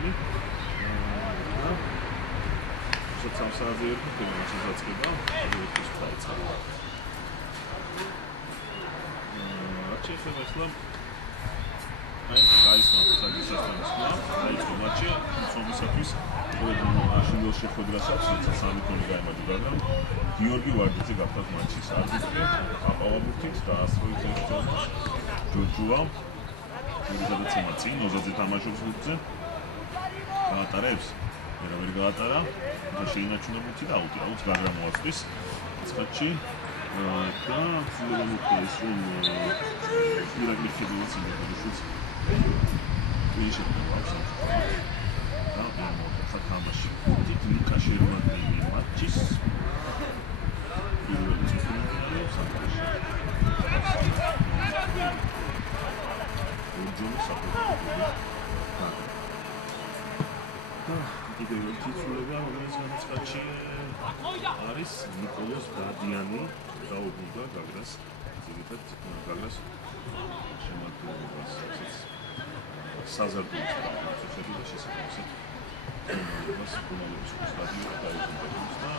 მატჩები. სამსაათზე ერთი თემაში დაწყება, ეს დაიწყება. შეიძლება ახლა აი საერთაშორისო დაიწყო მატჩი, თუმცაღისათვის აშვილოს შეხვედრასაც სამი ქონი გაიმარჯვა, მაგრამ გიორგი ვარდიძე გახდა მატჩის არბიტრი, აპავაბურთით და ასროიც ჯოჯუა. სადაც წინ ოზაძე თამაშობს გუნდზე. გაატარებს, ვერ გაატარა. და შეინარჩუნა ბურთი და აუც გაგრა მოაწვის. ეს მატჩი და ცდილობენ ის რომ ირაკლის შეძლებს ინტერვიუშიც ისე აქვს და მოხდა თამაში ტიქნიკა შეერმანტელი მატჩის პირველი წუთი სამყაროში უჯონის საფუძველი კიდევ ერთი ცვლილება რომელიც მატჩში არის ნიკოლოზ ბადიანი დაუბრუნდა გაგრას ზოგადად გაგრას შემადგენლობას საზარდულის შეხედვით შესაძლოა ეს კომუნიკის სტადიონი დაიწყოს და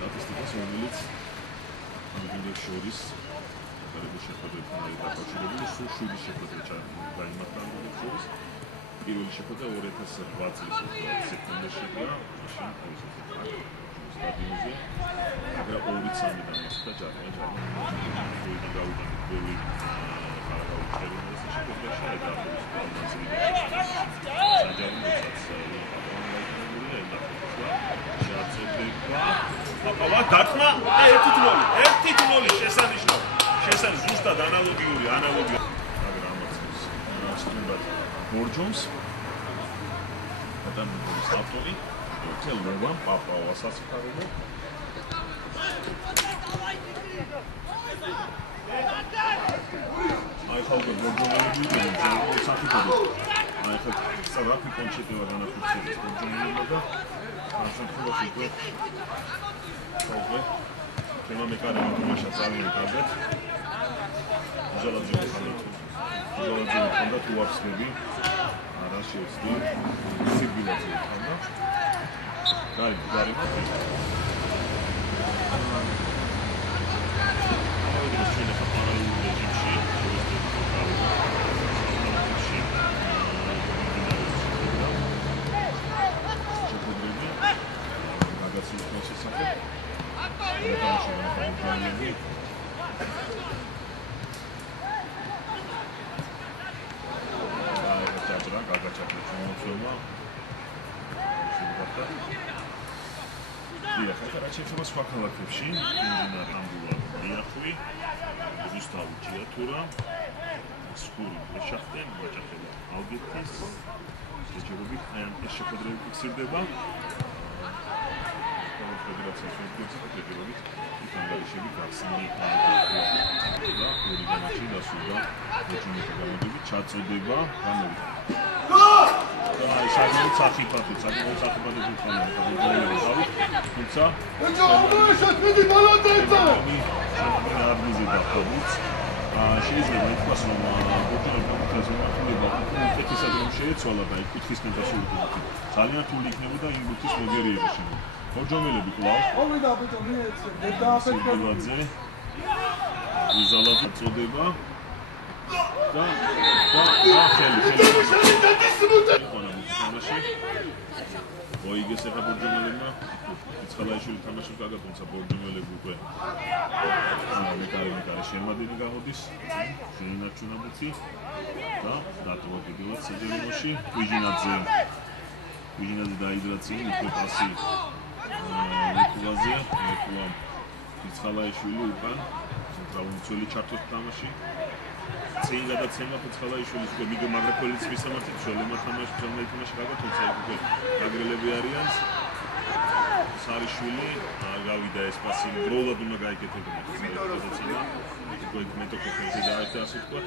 სტატისტიკას რომელიც ამგვარად შორის გარეგან შეხვედრებთან არის დაკავშირებული, სულ 7 შეხვედრა გაიმართა ამგვარად შორის. პირველი შეხვედრა 2008 წლის სექტემბერში იყო, მაშინ სტადიონზე. მაგრამ 2-3 დამასკა ჯარმა გოლიდან გავიდა გოლი ხარაგაუს ტერმინალზე შეხვედრაში და აპავა დარტყმა და 1-0 შესანიშნავი ზუსტად ანალოგია მაგრამ ამაცებს სწორად მორჯონს და მის ავტორი თელრობა პაპავა სასიფარულო აი ხალხო მორჯონები ვიდეო საფიფარულო აი ხალხო სარაფი კონჩეტევა განახორციელებს მორჯონებმა და სამშობლოში იყო ხოლმე თემა მეკარები თამაშა ძალიან კარგად ჟალაძე ხანდა თუ ვაფსები არა შეცდი სიბილაძე ხანდა დაი შეიძლება სხვა ქალაქებში მიმდინარე ამბულა ლიახვი რუსთავი ჯიათურა სკური შეხვდენ ვაჭახელა ალბეთის შეჯერობით ეს შეხვედრები ფიქსირდება ფედერაციის შეხვედრებით ანგარიშები გახსნილი და ორი გამარჯვება დასრულდა მოჩვენებთა გამოდებით ჩაწოდება გამოვიდა საერთოდ საფიფათი საკუთარი ფოტოები თუმცა შეიძლება ითქვას რომ შეეცვალა და კუთხისკენ დასრულდა ძალიან რთული იქნებოდა იმ ბურთის მოგერიერება შემდეგ ბორჯომელები კვლავ მოვიდა ბიჭო მიეცე დააფეთქებიძე იზალაძე წოდება და ხელი თამაში. მოიგეს ახლა ბორჯომელებმა. ცხალაიშვილი თამაშობს კარგად, თუმცა ბორჯომელები უკვე მეკარე შემადენი გამოდის. შეინარჩუნებითი და დატოვა კიდევაც საჯერიმოში. ვიჟინაძე დაიდრა წინ, უკვე პასი ლეკულაზე, ლეკულამ ცხალაიშვილი უკან ცენტრალური მცველი ჩართოს თამაში. წინ გადაცემა ცხალაიშვილის უკვე მიგო მაგრაკველის მისამართით შოლემა თამაში კარგად, თუმცა უკვე გაგრელები არიან. სარიშვილი არ გავიდა ეს პასი, ბროლად უნდა გაიკეთებინა გადაცემა. უკვე მეტოქოხეზე დაარჩა ასე ვთქვათ.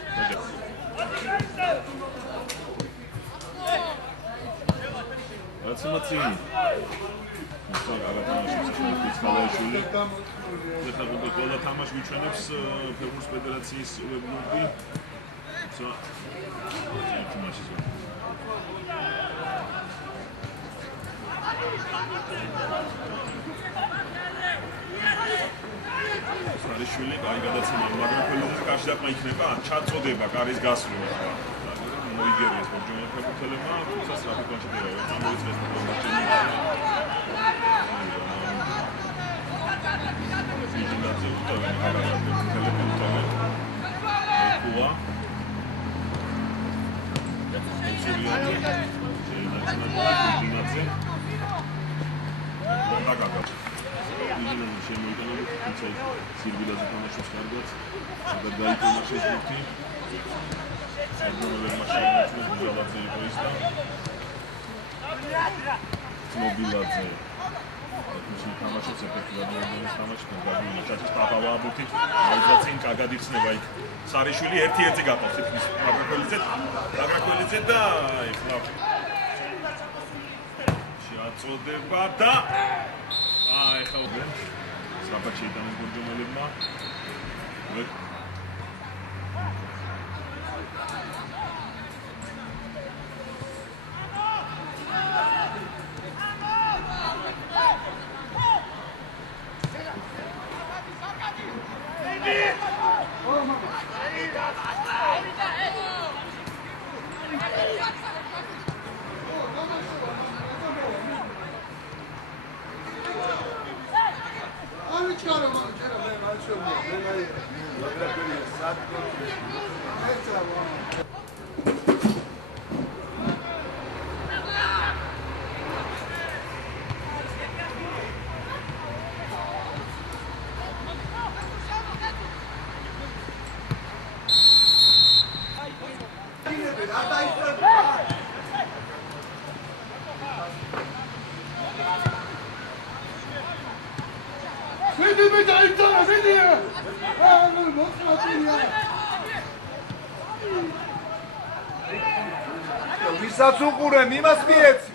გადაცემა წინ. ცხალაიშვილი ეხლა უკვე ყველა თამაში მიჩვენებს ფეხბურთის ფედერაციის წევრები. სარიშვილი კაი გადაცემა, მაგრამ ყველაზე კარგი დაკმა იქნება ჩაწოდება კარის გასვლა. მოიგერიეს ბორჯომელის ფეხბურთელებმა, თუმცა სწრაფი კონჩეტირება ვერ გამოიწვიეს პრობლემები. ვიჟინაძე უთავენ კარგად ფეხბურთელები უთავენ. ეკულა ვიჟინაძე და გაგაჩ. ვიჟინაძე შემოიტანა, თუმცა სირბილაძე თამაშობს კარგად. და გაიტანაშეს ბურთი. ბორჯომელებმა შეინარჩუნეს ბუზალაძე იყო ის და მობილაძე თამაშობს ეფექტურად მომდევნოს თამაშთან გადმოინა ჩაჩის პაპავა ბურთით აიძა წინ კარგად იხსნება იქ სარიშვილი 1-1 გატოვს თითქმის მაგრაკველიძე და ეხლა შეაწოდება და ეხლა სწრაფად შეიტანეს ბორჯომელებმა ვისაც უყურებ, იმას მიეცი.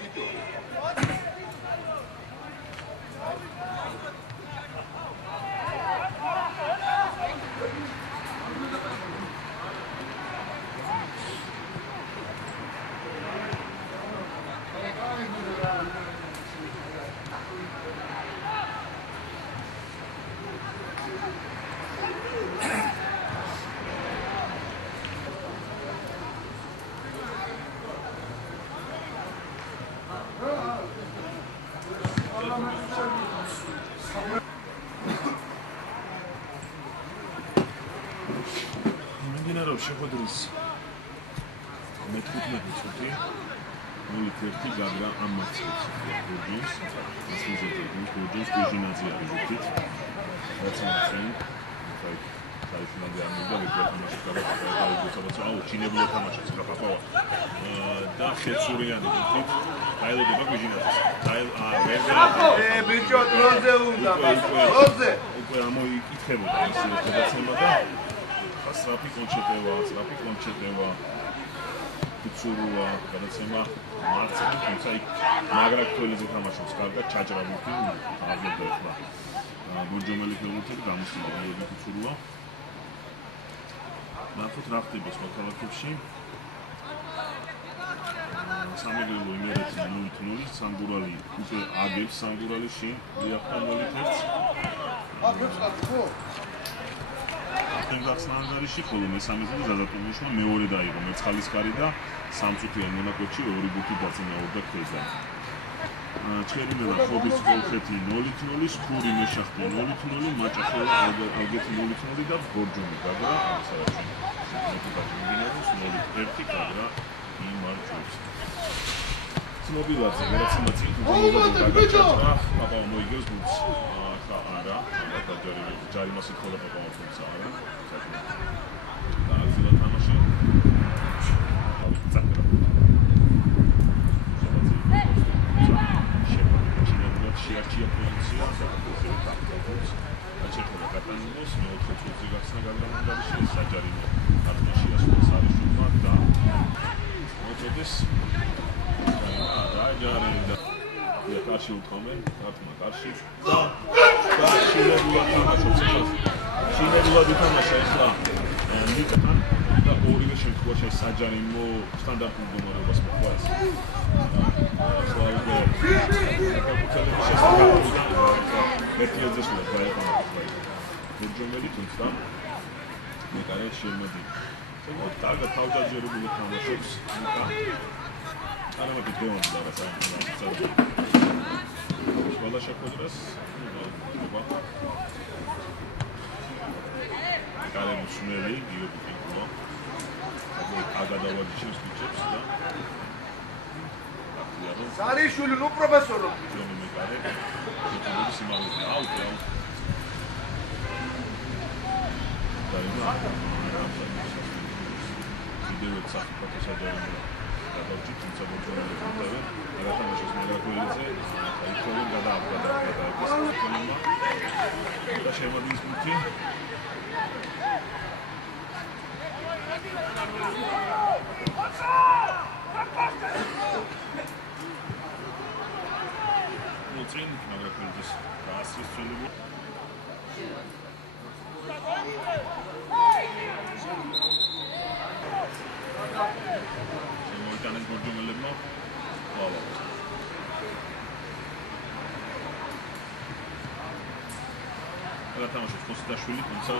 შეხვედრის მე-15 წუთი 0-1 გაგრა ამ მატჩს ბორჯომს ბორჯომს ვიჟინაძე არის ერთით რაცემაცენ საერთოდ არ მოგდა თამაში კარგად ჩინებულო თამაშობს გაფაფავა და ხეცურიანი ერთით დაელოდება ვიჟინაძეს ბიჭო დროზე უნდა დროზე უკვე ამოიკითხებოდა ეს გადაცემა და სწრაფი კონჩეტევა ფიცურუა გადაცემა მარცხი თუმცა იქ მაგრაკველიძე თამაშობს კარგად ჩაჭრა ბურთი აღებდა ახლა ბორჯომელი ფეხბურთელი გამოსულა ფიცურუა ნახოთ რა ხდება მოთამაშეებში სამეგრელო იმერეთი 0-0 სამგურალი უკვე აგებს სამგურალიში რეაქთან 0-1 ხდება გახსნა ანგარიში, ხოლო მესამეზე და ზაზატუმიშმა მეორე დაიღო მერცხალის კარი და სამწუთიან მონაკოჩი 2 ბუთი დაწინაურდა ქეზე. ჩხერიმელა ხობის კოლხეთი 0-0, სქური მეშახტი 0-0, მაჭახელა ალგეთი 0-0 და ბორჯომი გაგრა საერთოდ. მეტად მიმდინარეობს 0-1 გაგრა იმარჯვებს. ცნობილადზე ვერაცმაც გაგაჭრა, პაპა მოიგებს ბუთს. ახლა არა, და ჯარიმას ითხოვდა პაპა თუმცა არა. და ახლა თამაში. წაკრა. შეარჩია პოზიცია საქართველოს კაპიტანს. აჩერხება კატანინოს, მეოთხე წუთზე გახსნა გაგრამანდარში, საჯარიმო არტში ასრულებს არიშულმა და მოწოდეს დაჯარები და კარში უთხოვენ, რატომა კარში და შინებულად თამაშობს ახლა. შინებულად ითამაშა ახლა ნიკთან და ორივე შემთხვევაში საჯარიმო სტანდარტულ მდგომარეობას მოყვა ეს. ახლა უკვე მეთლეძე სულ გაიყო. ბურჯომელი თუმცა მეკარე შემოდი. ზოგადად კარგად თავჯაჯერებული თამაშობს ნიკა. არამედ დევან და რაღაცა. ყველა შეხვედრას მეკარე მსმელი გიორგი პინკულა. აგადავაჯიშებს ბიჭებს და სარიშვილი ნუ პროფესორო ჯონი მეკარე მეთოდი სიმაღლე აუტ ვიდეო საფრთხე საჯარო გადავჭი თუმცა ბოჯონელი ხდება რატომაშიც მეგაგველიძე აიქოვენ გადააბადა და შემოდის ბუთი წინ მეგაგველიძეს გაასწრეს წვენებული შემოიტანეს ბორჯომელებმა ვალა რატომაშიც ხოსტაშვილი თუმცა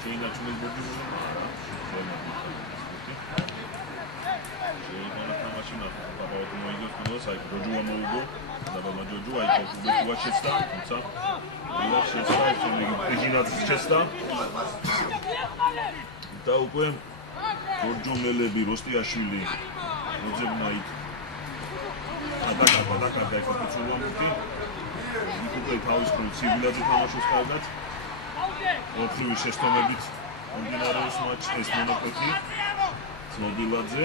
შეინარჩუნეს ბორჯომელებმა არა შეიყვანა თამაში პაპაოთი მოიგებს გოლს აი ჯოჯუა მოუგო და ბამაჯოჯუ აი კუბიკუა შეცდა თუმცა ილა შეცდა ეჯინაძის შეცდა და უკვე ბორჯომელები როსტიაშვილი მოძებნაით ადაკარდა ეკაფეცულვა მუთი უკვე თავის მხრივ ცივილაძე თამაშობს კარგად ოთხივე შეცდომებით მომდინარეობს მატჩი ეს მონაკვეთი ცნობილაძე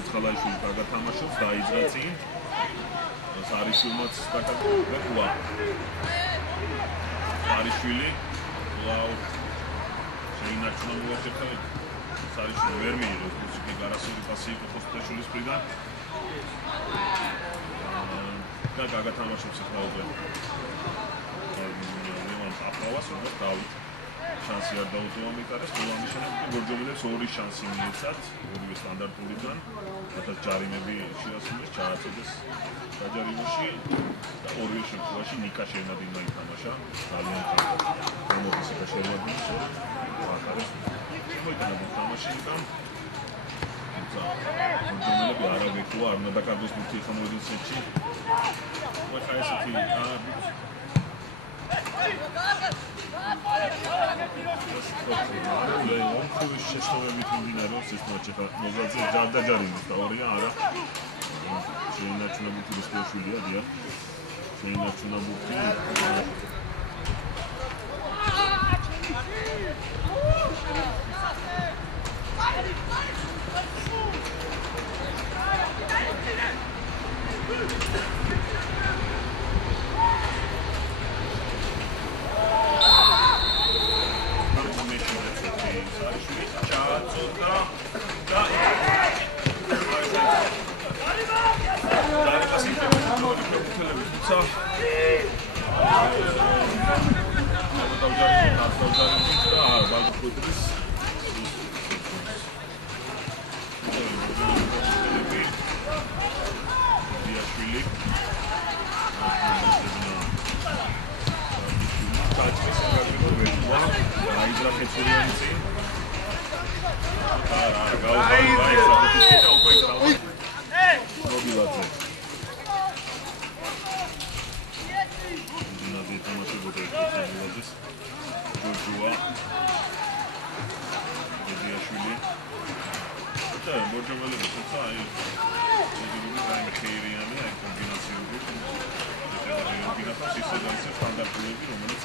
უცხალაიშვილი კარგად თამაშობს დაიძრა წინ სარიშვილმაც დაკარგვა სარიშვილი ლაუ შეინარჩუნა მოახერხა სარიშვილი ვერ მიიღოს მუსიკი გარასული პასი იყო ხოსტაშვილის მხრიდან და კარგად თამაშობს ახლა უკვე ლევან აფრავას უნდა დავით შანსი არ დაუძლოვა მეკარეს, ხოლო ამის შემდეგ ბორჯომელებს ორი შანსი მიეცათ, ორივე სტანდარტულიდან, რათა ჯარიმები შეასრულეს, ჩააწოდეს საჯარიმოში და ორივე შემთხვევაში ნიკა შერმადინმა ითამაშა, ძალიან კარგად გამოფისება შერმადინის ახალეს მოიტანა თამაში ნიკამ. თუმცა ბორჯომელები არ აგექვა, არ უნდა დაკარგოს ბურთი ახლა მოედის სეტში. ახლა ესეთი ოთხივე შეცდომებით მიმდინარეობს ეს მატჩი ხა მოგაძე ჯარდაჯარიმის და ორია არა შეინარჩუნა ბუთი როსტიაშვილია დიახ შეინარჩუნა ბუთი რობილაძე. დინაზი თამაშობდა რობილაძეს. ჯოჯოა. დედიაშვილი. და მორჯომელები თუმცა აი იგი რაიმე ხეირიანი აი კომბინაციური კომბინაციის სტანდარტულები რომელიც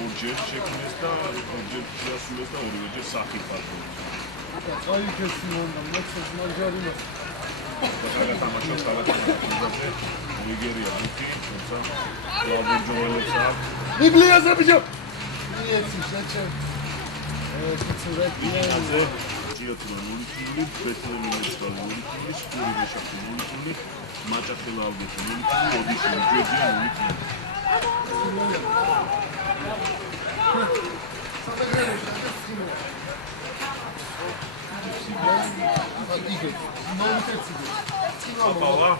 ორჯერ შექმნეს და ორჯერ შეასრულეს და ორივეჯერ სახით ფარგლებს. წაიქეს მონდა მეცეს მარჯარინა. და თამაშობს თამაშობაზე ნიგერია ბუთი თუმცა ლაბურჯომელებს აქვს. ბიბლიაზე ბიჭო. მიეცი შეჩე. ბიბლიაზე ჭიათურა 0-0, ბეთლემის და 0-0, სკური შეშაფი 0-0, მაჭახელა ალბეთ 0-0, ოდიშინ ჯეჯია 0-0. Papa,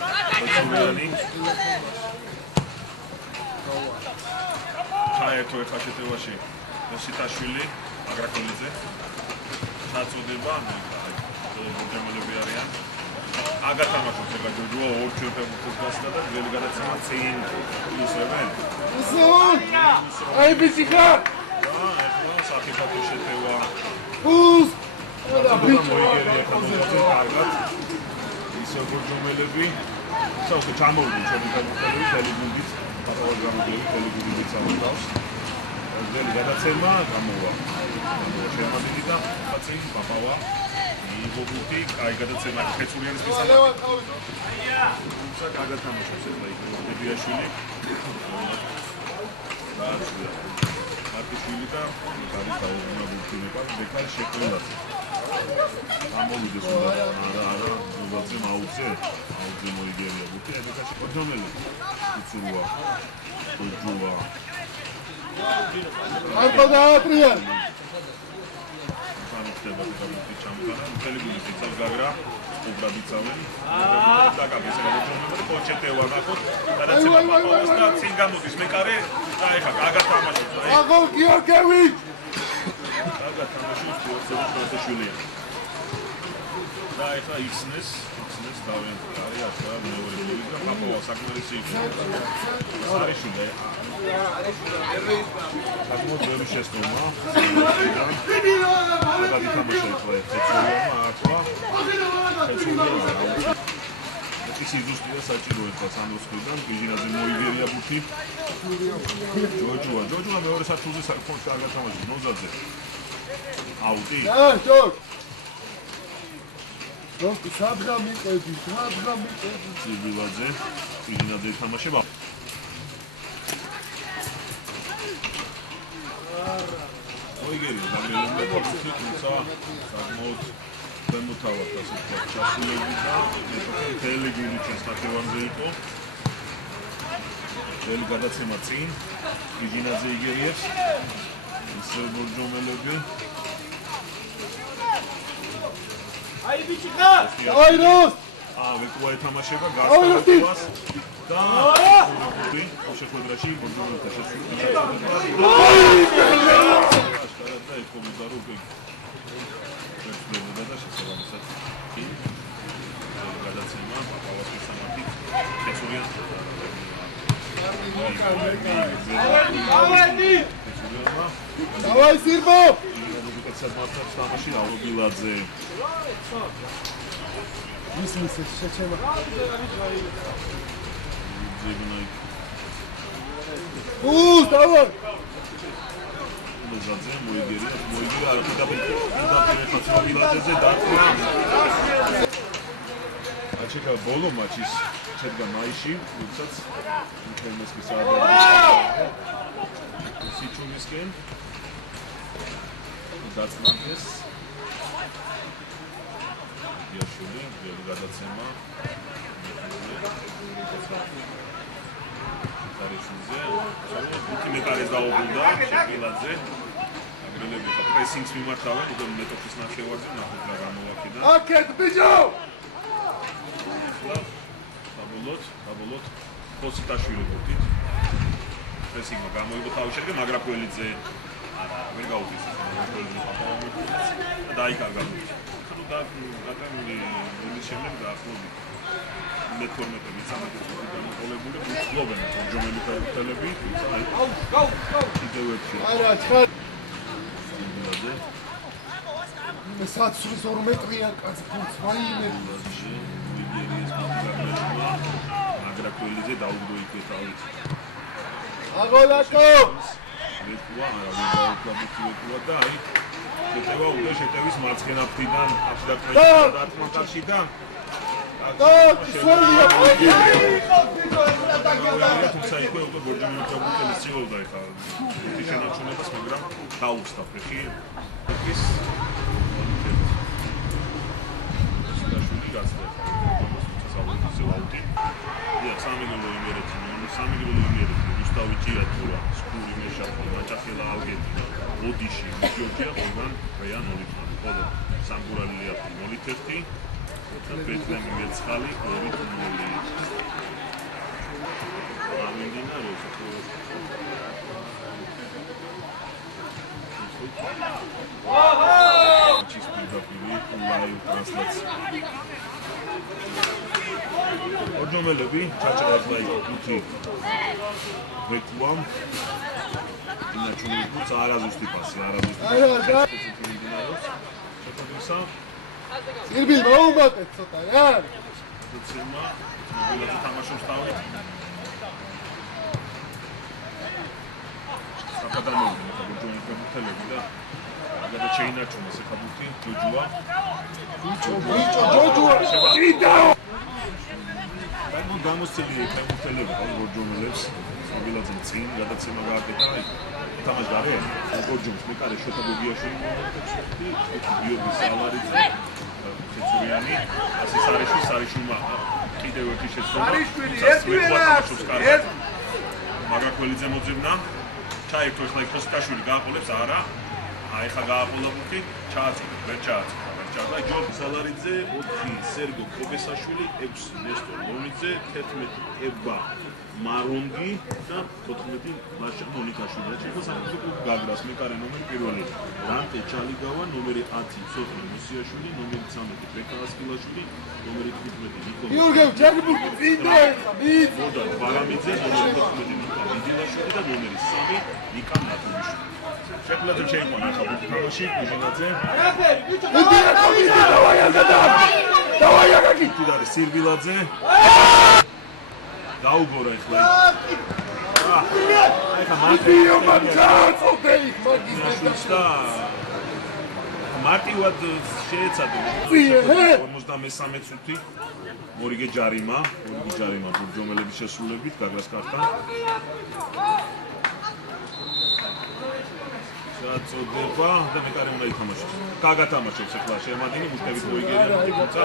საერთო ეხაშეტევაში სიტაშვილი აგრაკოლიძე ჩაწოდება ბურჯემელები არიან აგათამაშოს ეგა ჯოჯოა ორ ჩემპიონატს გასდა და ძველი გადაცემა წინ ისევენ აი ბიჭიკა ახლა საფეხბურთო შეტევა უს და მოიგერია ხანძრზე კარგად ისე ბურჯემელები საერთოდ ჩამოვიდნენ ჩემი კაბინეტში ტელევიზიით პატრონგრამები ტელევიზიით სამწავს ძველი გადაცემა გამოვა შემოდი და წინ პაპავა იგობუთი კაი გადაცემა ხეცურიანის მისამართი თუმცა კარგად თამაშობს ახლა იქ დედიაშვილი მარტიშვილი და არის დაუბრუნა ბუთინება ბეკარ შეკველა ამოვიდეს არა ზოგადად აუცე მოიგერია ბუთი ედეკა შეკვეჯომელი უცურვა უძუვა არტო დაატრია ხდება კაბინეტი ჩამოყარა ტელევიზიის იცავს გაგრა უბრალდიცავენ და კაბინეტს გადაჭრობენ პოჩეტევა ნახოთ გადაცემა პაპაოს და წინ გამოდის მეკარე და ეხა აგათამაშოს აგოლ გიორგევიჩ აგათამაშოს პროცესშულია და ეხა იხსნეს დავენ არის ახლა მეორე გოლი და პაპაო საკმარისი იყო არიშვილი საკმაოდ ბევრი შეცდომა ის იზუსტია საჭირო ერთვა სანდროსკიდან ბიჟინაძე მოიგერია ბუთი ჯოჯოა მეორე სართულზე საკმაოდ კარგად თამაშობს ნოზაძე აუტი როკი სადღამი ყვები ბიბილაძე ბიჟინაძე თამაშება მოიგერია გამელუნდა თვითონ თუმცა საკმაოდ გამოთავად ასე ვთქვათ ჩასულები და ტელეგული ჩასახევანზე იყო ძველი გადაცემა წინ ბიჟინაძე იგერიებს ისე ბურჯომელები აი ბიჭიკა აი როს ვიკუა ეთამაშება გასწავლას და ბურჯომელი შეხვედრაში ბურჯომელთა შესრულება და ეკომიზარო უკვე და შესაბამისად კი გადაცემა პაპაოს მისამართი ხეცურიან დავაი სირბო ეცადმართავს თამაში რობილაძე ისმის შეჩემა დავაი ნოზაძე მოიგერია არა და რობილაძეზე დათვა აჩეკა ბოლო მატჩის შედგა მაისში როდესაც ინტერნეტის საადარი სიჩუმისკენ დაწნანდეს იაშვილი ველი გადაცემა თარიშუზე მეკარეს დაუბრუნდა შეფილაძე აგრელები ხა პრესინგს მიმართავენ უკვე მეტოქის ნახევარზე ნახოთ რა გამოვაქედა აკეთ ბიჭო საბოლოოდ პოსიტაშვილი გუთით პრესინგმა გამოიგო თავის შედგა მაგრაფუელიძე არა ვერ გაუდის და დაიკარგა და იმის შემდეგ დაახლოებით მე-12-13 წუთი გამოყოლებული გულობენ ბორჯომელი ფეხბურთელები, თუმცა აი კიდევ ერთი არა, ცხარ. სილბილაძე საცურის 2 მეტრია კაცი ფურც, მაინე. ვიგერიეს მოგაგებმა, მაგრაკველიძე დაუგდო იქ თავით. აგოლაკო! ვეთქვა, არა ვეთქვა და აი შეტევა უნდა შეტევის მარცხენა ფრთიდან, ათმანკაშიდან. და სვერია თუმცა იქვე უკვე ბორჯომელი ფეხბურთელი ცდილობდა ეხლა ერთი შენარჩუნებას, მაგრამ დაუხსდა ფეხი. ფეხის დაშვილი გასდა. სამი გოლი იმერეთი, რუსთავი ჭიათურა, სკური მეშახი, მაჭახელა ალგეთი, ოდიში, ჯორჯია, ყველგან რეან 0-0. ხოლო სამგურალი ლიაფი 0-1 და ბეთლემი მეცხალი 2-0. ამინდინაროს ჩის პირდაპირი ლაივ ტრანსლაცია. ბორჯომელები ჩაჭრაებდა იქ ვეთუამ ინაჩუნებს არაზუსტი პასი, შეტყვისა სირბილ მოუმატეთ ცოტა რა. ცემა მოგილაძე თამაშობს თავით. საკადამოვიდა ბორჯომელი ფეხბურთელები და აგადა შეინარჩუნა საფეხბურთი ჯოჯუა. ჯოჯუა. იდა გამოსცემია ფეხბურთელები ბორჯომელებს მოგილაძე წინ გადაცემა გააკეთა თამაშ გარე ბორჯომს მეკარე შოთა გოგიაშვილი გიორგი სალარიძე ცეცურიანი ასე სარიშვილმა კიდევ ერთი შეცდომა სარიშვილი მაგრაკველიძე მოძებნა ჩაერთო ეხლა ხოსტაშვილი გააყოლებს არა ეხლა გააყოლა ბუთი ჩააწოდა ვერ ჩააწოდა და ჯორჯ სალარიძე 4 სერგო კობესაშვილი 6 ნესტორ ლომიძე 11 ება მარონგი და 14 ლაშა მონიკაშვილი და ჩეხოს საფეხბურთო გაგრას მეკარე ნომერი პირველი დანტე ჩალიგავა ნომერი 10 სოფი მუსიაშვილი ნომერი 13 ბეკასკილაშვილი ნომერი 15 ნიკო იურგენ ჯაგბურთი წინდა მით მოდა ბარამიძე ნომერი 14 ნიკა ბიძილაშვილი და ნომერი 3 ნიკა ნატონიშვილი შეფლაძე შეიყვანა ხაბუთი თამაში ბიჟინაძე დავაი აკაკი კიდარი სილბილაძე დაუგორა ეხლა ეხლა მარტივად შეეცადა 53 წუთი მორიგე ჯარიმა ბორჯომელების შესრულებით გაგრას კართან წოდება და მეკარე უნდა ითამაშოს. გაგათამაშებს ეხლა შერმადინი მუშტებით მოიგერია, თუმცა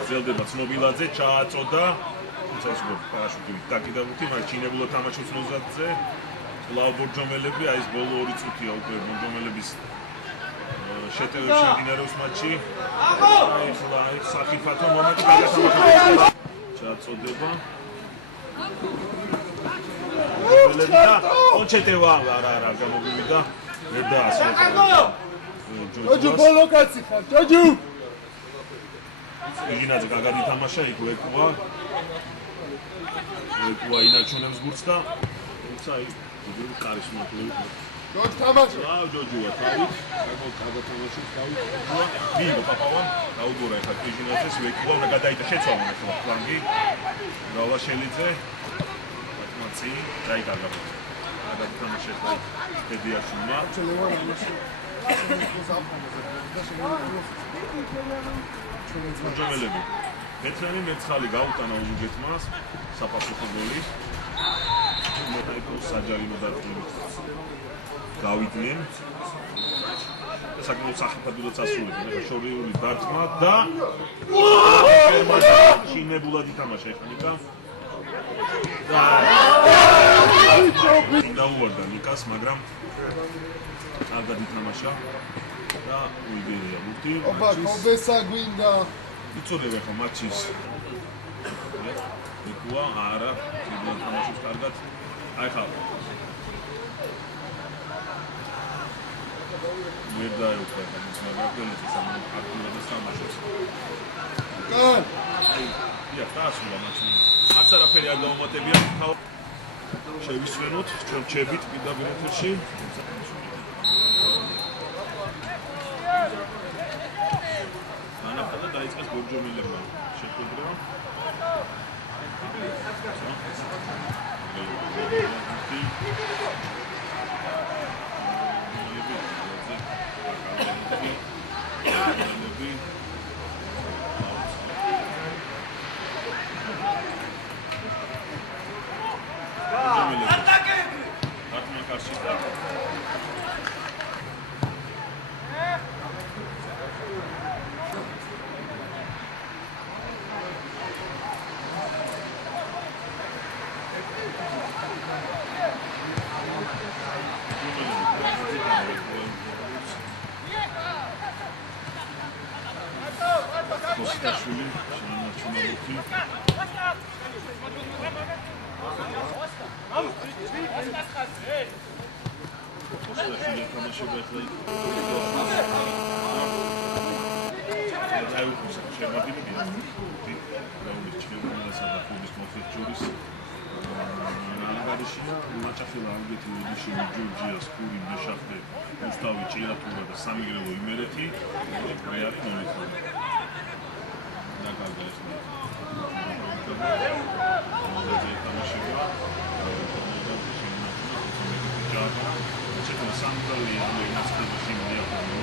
გრძელდება ცნობილაძე ჩააწოდა. თუმცა ის პარაშუტით დაკიდებული, მაგრამ ჩინებულად თამაშობს 30-ზე. კვლავ ბორჯომელები, აი ეს ბოლო 2 წუთია უკვე ბორჯომელების შეტევებში მიმდინარეობს მატჩი. ეხლა ეს საფრთხო მომენტი გაგათამაშებს. ჩააწოდება. ოჩეტევა არა გამოვიდა ვერ დაასრულა ჯოჯუ ბოლო კაცი ხარ ჯოჯუ იგინაძე გაგადი თამაშა იქ ვეკვა ინაჩუნებს გურს და თუმცა აი გული კარისმატული ჯოჯ თამაში ჯოჯუა თავით კარგად თამაშობს თავით მიიღო პაპავა დაუგორა ეხლა იგინაძეს ვეკვა და გადაიტა შეცვალა ეხლა ფლანგი რავაშელიძე მაცი დაიკარგა თამაშებს და ფედიაშულმა ბორჯომელები ბეთლემი მეცხალი გაუტანა უგეთმა საფასუხო გოლი მეტაიკოს საჯარიმო დარტყმებით გავიდნენ და საკმაოდ სახიფათოდ ასრულებდნენ ეხლა შორეული დარტყმა და შინებულად ითამაშა ეხლა ნიკა დაუვარდა ნიკას, მაგრამ კარგად ითამაშა და უიგერია ბურთი. ოპა, კობესა გვინდა. იწოდებ ახლა მატჩის. ეკუა არა, სიგნალ თამაშობს კარგად. აი ხა. ვერ დაეუფლა ამის მაგალითად ამ აქტიურად თამაშობს. კან ია, დაასრულა მატჩი. არც არაფერი არ დაუმატებია. შევისვენოთ ჩვენ ჩებით პირდაპირ ეთერში. ანაფადა დაიწყეს გორჯომილებმა შეხვედრა. Kostashvili, შემოჩნდა. Kostashvili თამაშობდა ახლა იქ. დაიწყოს შემოგვიდგინე. დაულის ჩემპიონატსა და კლუბის მოხერხების ნანგარიში მაჭახელა ალგეთი ედიშინი ჯორჯიას კური მეშახტე გუსტავი ჭირატურა და სამიგრელო იმერეთი რეალი ნოლითი ნაკალდა ეს მოდელი თამაშია ჩეკა სამგალი ამის პრეზიდენტი მიაყენებდი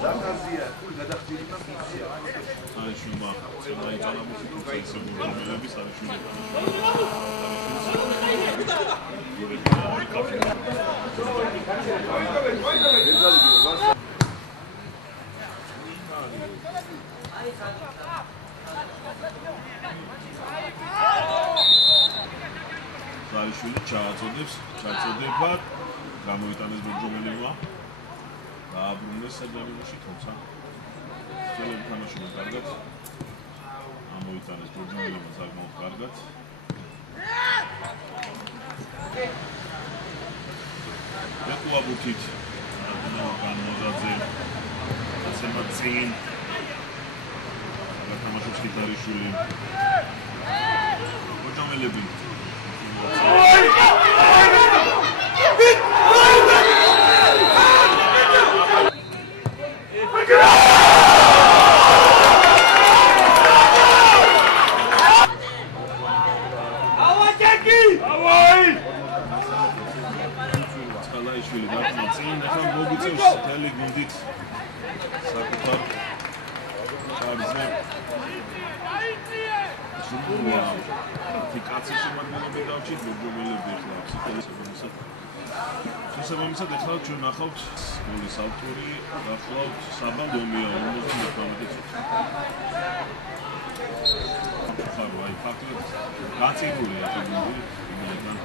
ზახაზია, კული გადახდილი მაგისია. აი შუმა, საიტანა მუსიკა სეგურდომელების არის შუმა. ზარიშვილი ჩაწოდება გამოიტანეს გორჯომელებმა დააბრუნეს საჯარიმოში, თუმცა ძველები თამაშობენ კარგად ამოიტანეს გორჯომელებმა საკმაოდ კარგად ეკუაბუთით განმოზაძე ასემა წინ თამაშობს ხიტარიშვილი გორჯომელები წყალაიშვილი დაგმა წინ ახლა მოგიწევს მთელი გუნდით საკუთარ კარზე სულუა ფიკაციის შემადგენლობები დავჭით გორჯომელები ახლა შესაბამისად ახლა ჩვენ ნახავთ გოლის ავტორი გახლავთ საბა დომია 51 წუთი აი ფაქტობრივად გაწირულია ეს გუნდი იმედან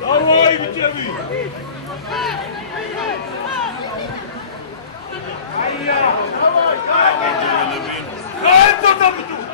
Давай, Витями! Айя! Давай! Ай, кто там идет?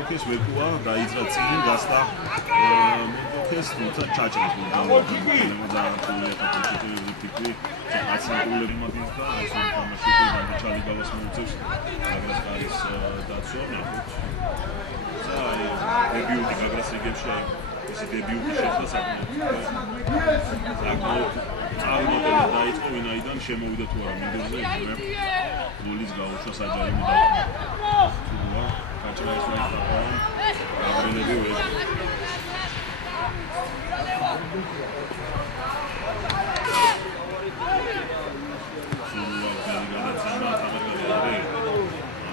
მოტოქეს ვეკუა დაიძრა წინ გასტა მოტოქეს თუმცა ჩაჭრეს აცნაკულები მათის და ეს თამაში ჩალი გავას მოუწევს აგრას არის დაცვა ნახოთ და დებიუტი აგრას რიგებში ეს დებიუტი შეხვდა საკმაოდ წარმატებული დაიწყო ვინაიდან შემოვიდა თუ არა მინდორზე გოლის გაუშვა საჯარიმო და Kaçırmayı sürekli Gabriel'e diyor ya. Surua Belgrad sana tamergari.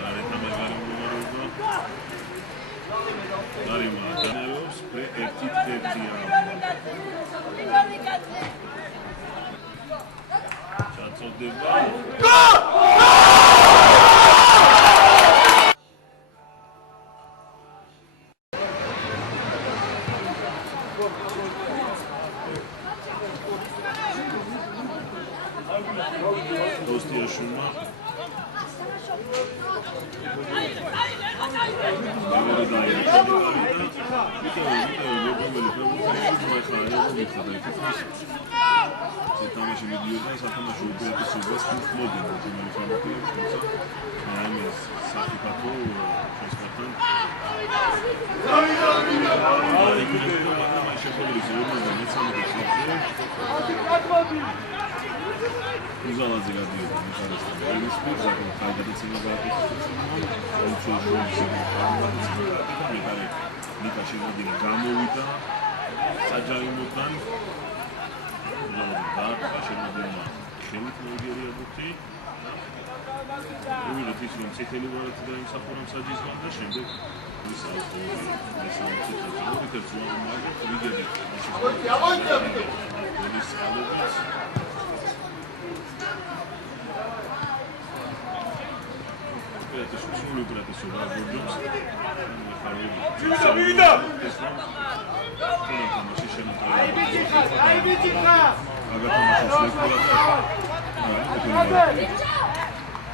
Ara tamergari bunları Darima Danelos pre-ektit tepsiya. Çatsodeva. Dostiyashuma Uzalazi gadიოდა მიხარისთან. ერის პირზე ხალხადაცემა გააკეთეს. ნიკა შემოდინა გამოვიდა საჯარიმოდან. და შემოდინა ხელით მოიგერია ბუთი. უვიდათ ის რომ წითელი ვარათი დაიმსახურა საჯისგან და შემდეგ ის ავტორი სულ უბრალესობა გონდობს წავიდა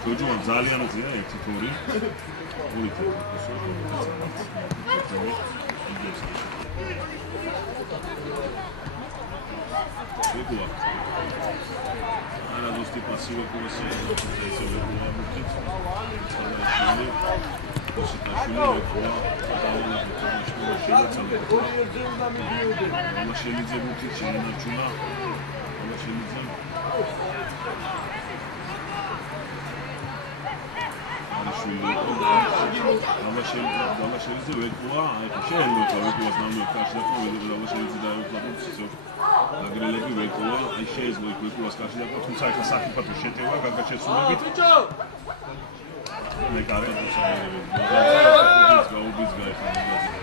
ჯოჯოა ძალიან უძია 1-2 Vegua. Ana dosti pasivo come se potesse vedere molto. Salvashvili, Koshitashvili, Vegua, Davana, Koshitashvili, Buti, China, Lavashvili, Vegua, შეიძლება ვეგუას ნამდვილად კარში დაკავებოდა Lavashvili დაეუფლა все. Აგრელები ვეგუა, აი შეიძლება ვეგუას კარში დაკავებოდა, თუმცა ახლა საფრთხო შეტევა გაგაჩეცულებით. მე კარგად ვსაუბრობ. გაუბიც გაიხანა.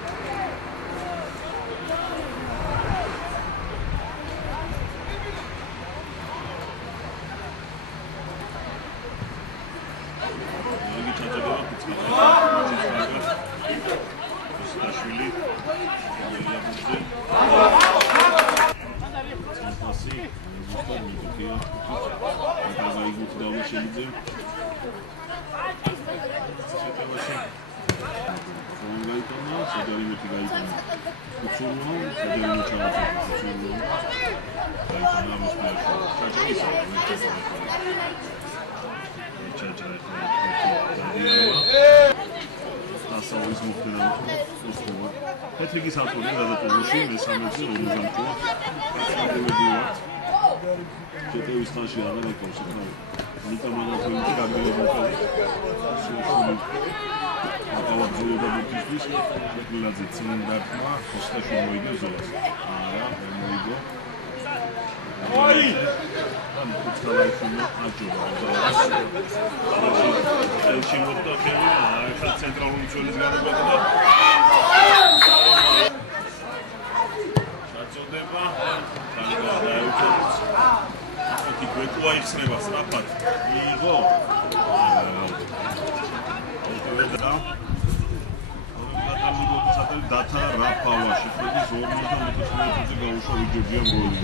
Patrick's autorია გადატანაში მესამეზე 2 გამჭვირვალე. შეტევის ხანში აღარ ეკავს იქნა ნიკა მონათოლიძე გამგელებულები სულშული აკავაბძოლოდა მოტისთვის მიკვლაძე წინ დარტყმა ხოსტაშვილი მოიგო ზოლას არა ვერ მოიგო ოი ან ფუტბოლაიშვილი აჯობა ელჩი მოტოქელი ახლა ცენტრალური მცველის გარებოდა და ჩაწოდება კი გვეკუა იხსნება სწრაფად მიიღო დათა რაფავა შეხვედრის 52 მეტრზე გაუშვა ვიჯებიან გოლი.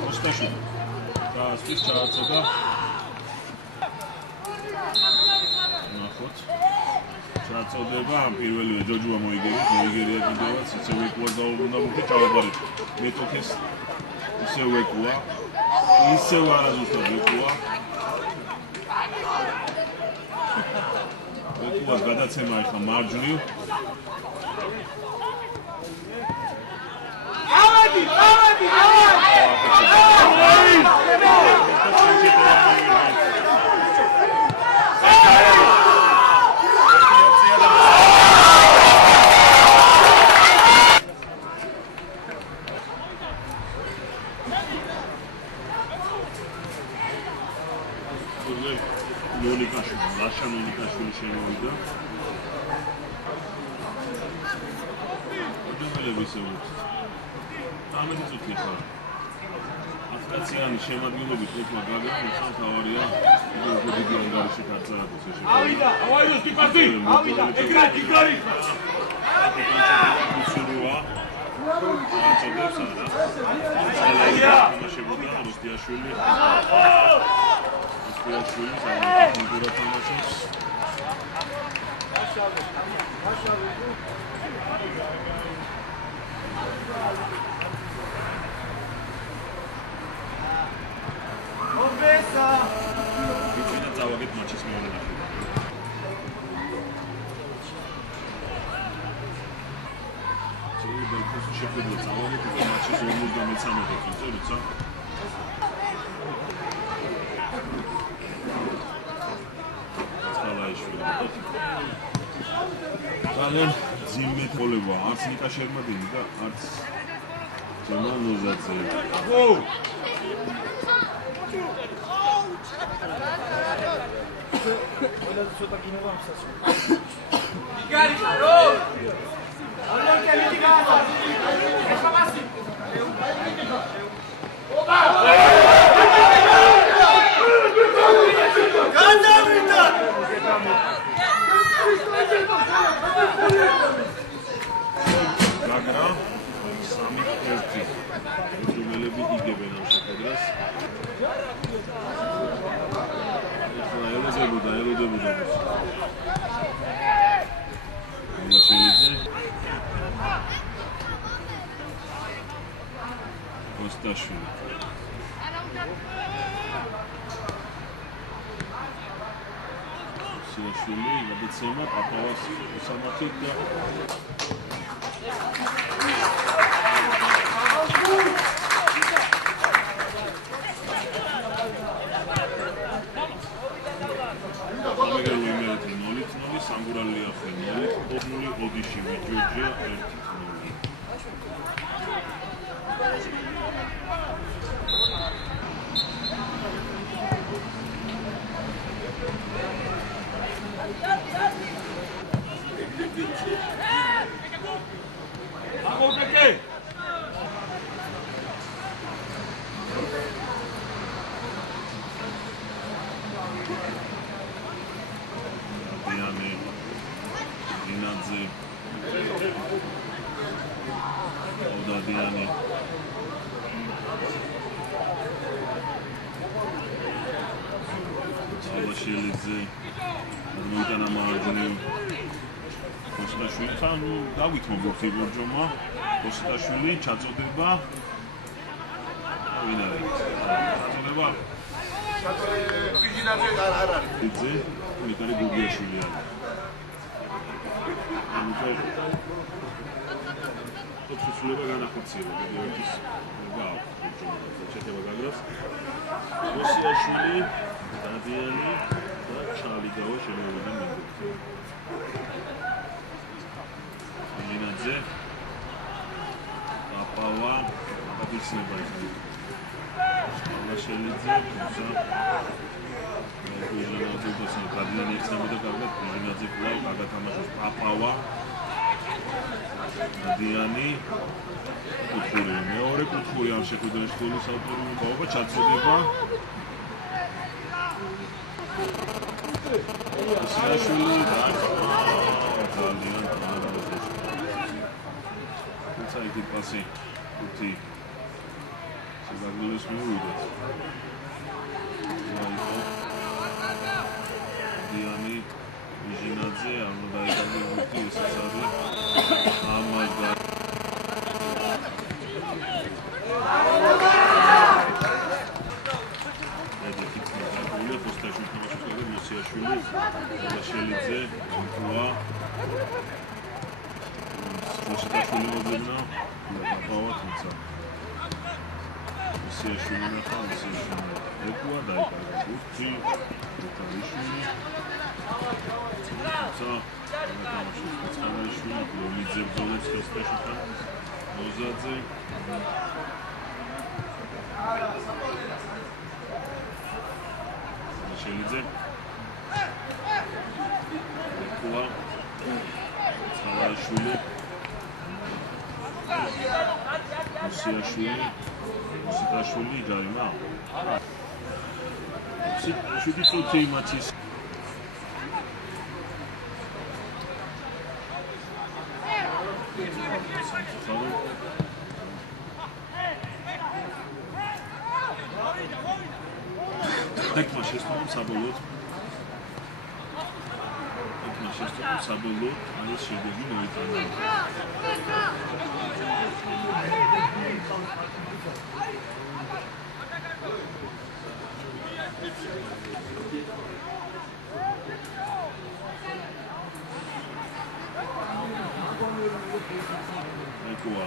კოსტაშვილი და ასთვის ჩააწოდა. ნახოთ. ჩააწოდება ამ პირველივე ჯოჯუა მოიგერია კიდევაც ისე ვეკუა დაუბრუნდა მუქი ჩავაბარეთ. მეტოქეს ისე ვეკუა. ისე არაზუსტად ვეკუა. ვეკუას გადაცემა ახლა მარჯვნივ. ავადი! მონიკაშვილი შემოვიდა. ოდემელებისეულით. ამეთი წუთი ხარ. ათკაციანი შემადგენლობით ეთმა გაგანა ხან თავარია. იგი დიდი ანგარიში კარწერადოს ეშე. ავიდა, სტიპასი! ავიდა, ეგრეთი! უსურვა. აწოდებს არა. შემოდა რუსტიაშვილი. რუსტიაშვილი სამყარო თამაშობს. ობესა! ვიწყდა წავაგეთ მაჩის მეორე ნახევარი. შეხედო წავაგეთ მაჩის 53 წუთი, როცა ძალიან ძიმე თოლებაა, არც ნიკა შერმადინი და არც ჯემალ ნოზაძე. აბო! ყველას ცოტა გინება ამსას. იგარი ხარო! ალო კელიტი გაასა. ესამასი. ოპა! განდავიდა! მაგრამ სამი ერთი ძუმელები იგებენ ამ შეხვედრას. ელოდებოდა. მაშინიძე. კოსტაშვილი. სიაშვილი, გადაცემა პაპავას უსამართლოდ და სანგურალი ახლა 0-0 ოდიში ვიჯოჯია 1-0. ოდადიანი აბაშელიძე მოიტანა მარჯვნივ კოსტაშვილი თან დავითმობ იბორჯომა კოსტაშვილი ჩაწოდება ვინ არის ჩაწოდება ორიგინალზე არ არის იძე მიტარი გუგიაშვილი არის ოთხცულება განახორციელა ბედევეთის გააქვს შეჩება გაგრავს მოსიაშვილი დადიანი და ჩალიდავა შემოვიდა მინდობ მინაძე აპავა აბიცნება ისე ალაშელიძე თუმცა მინაძე დოსი დადიანი ეხსნებოდა კარგად მინაძე კვლავ კარგად თამაშობს აპავა დადიანი კუთხური მეორე კუთხური ამ შეხვედრაში გოლის ავტორი მოგაობა ჩაწოდება მოსიაშვილი ძალიან თუმცა იგი პასი უთი საგაგულოს მოვიდა დიანი ჟინაძე ამ დაიგავდა უთი ესაც არის ამას და მოსიაშვილი ალაშელიძე კუა მოსიაშვილი მოგებნა აპავა თუმცა მოსიაშვილი ნახა მოსიაშვილი ეკუა დაიკარგა უთი უთაიშვილი თუმცა მოცანაშვილი გოლიძე ბრძოლებს ხესტაშთან მოზაძე ალაშელიძე ეკუა ცალაშვილი მოსიაშვილი მოსიტაშვილი ჯარიმა შვიდი წუთი მატჩის ეკმა შეესწავლა საბოლოოდ საბოლოოდ არის შედეგი მოიტანა ეკუა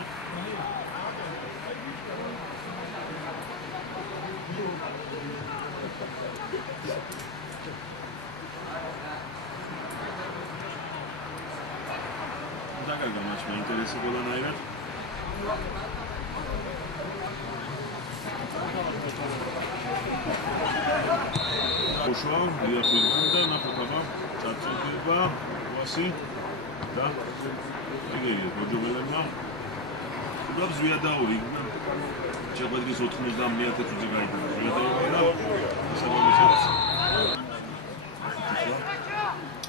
დაგაგა მაშინ ინტერესი გოლანაირად ოშვა დიახიდან და ნახოთაბა ჩაწოდება ვასი და ეგეია გოჯობელებმა უბრალოდ ზვიადაური შეხვედრის 90-მეათე წუთზე გაიგო ზვიადაური და შესაბამისად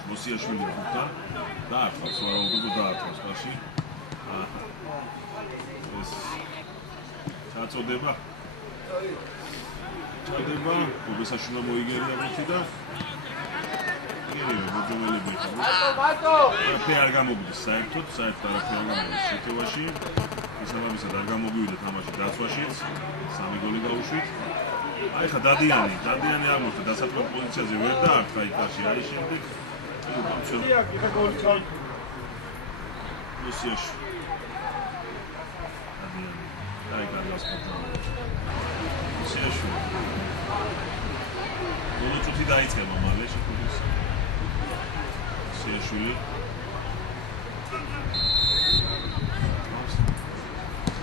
მოსიაშვილი ხუთა დაარტყავს ვარაუდობ დაარტყავს ხაში ეს ჩაწოდება გოგესაშვილმა მოიგერია მოთი და მოგზაურები ხარ არ გამოგდის საერთოდ არაფერი არ გამოგდის შეტევაში ისაბამისად არ გამოგივიდა თამაში დაცვაშიც 3 გოლი გაუშვით აი ხა დადიანი აღმოჩნდა დასაწყობ პოზიციაზე ვერ დაარტყა იქაში არის შემდეგ მოსიაშვილი დაიგარგავს მოსიაშვილი ბოლო დაიწყება მალე შეხვედრის მოსიაშვილი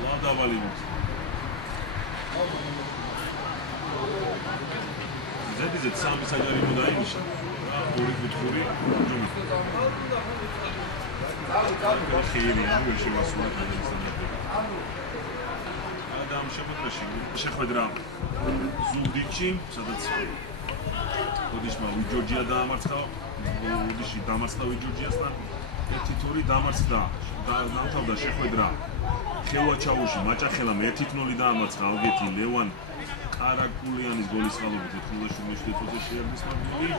ლადავალიმით ზედიზედ სამი საჯარიმო დაინიშნა ორი კუთხური ხირი არ შევასრულა ამ შეხვედრაში შეხვედრა ზუგდიდში სადაც ოდიშმა ვიჯორჯია დაამარცხა ოდიში დამარცხა ვიჯორჯიასთან 1-2 დამარცხდა დამთავრდა შეხვედრა ხევაჩაუში მაჭახელამ 1-0 დაამარცხა ალგეთი ლევან კარაკულიანის გოლის წყალობით 97 წუთზე შეერნის მაგნული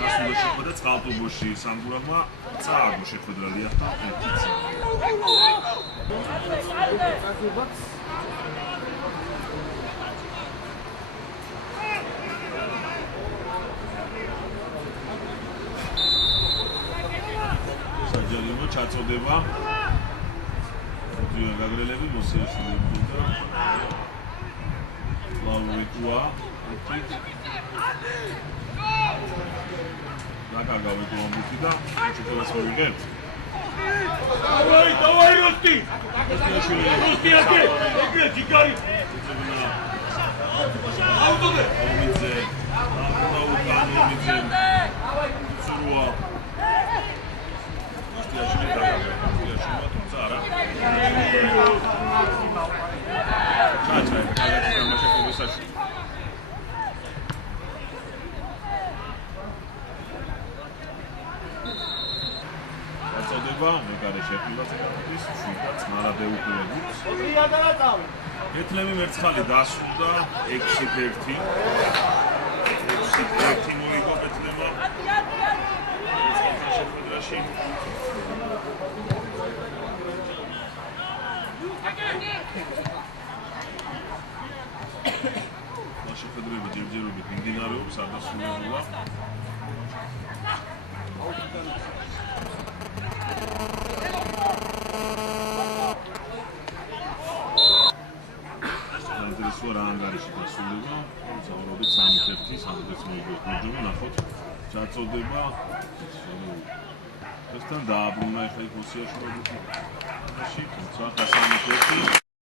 დასრულდა შეხვედრა წყალტუბოში სამგურალმა წააგო შეხვედრა ლიახთან 1-0 საჯარიმო ჩაწოდება მოდიან გაგრელები მოსიაშვილი და ლაურიკუა დაგაგავეთ მომბუთი და ჩუქებას მოვიგებთ. Давай, Русти! Русти, ეგრე ჯიგარი! აუტოდე! ომიძე, აუტაუკანომიძე, ცურუა. მოსტიაშვილი დაგაგავეთ, მოსტიაშვილი, თუმცა არა. ჩაჩა, კალათი თამაშა ქობისაში. მეგარე შეფილდაც ეკათვის, შვიდაც მარადეუკლებით. ეთლემი მერცხალი დასრულდა 6-1. 6-1 მოიგო ეთლემა. მერცხალთან შეხვედრაში. შეხვედრები ჯერჯერობით მიმდინარეობს, არ დასრულებულა. საინტერესოა რა ანგარიში დასრულება, ზაურობით 3-1, სადაც მოიგო გურჯუმი, ნახოთ, ჩაწოდება. ესთან დააბრუნა ახლა მოსიაშვილი. თუმცა 3-1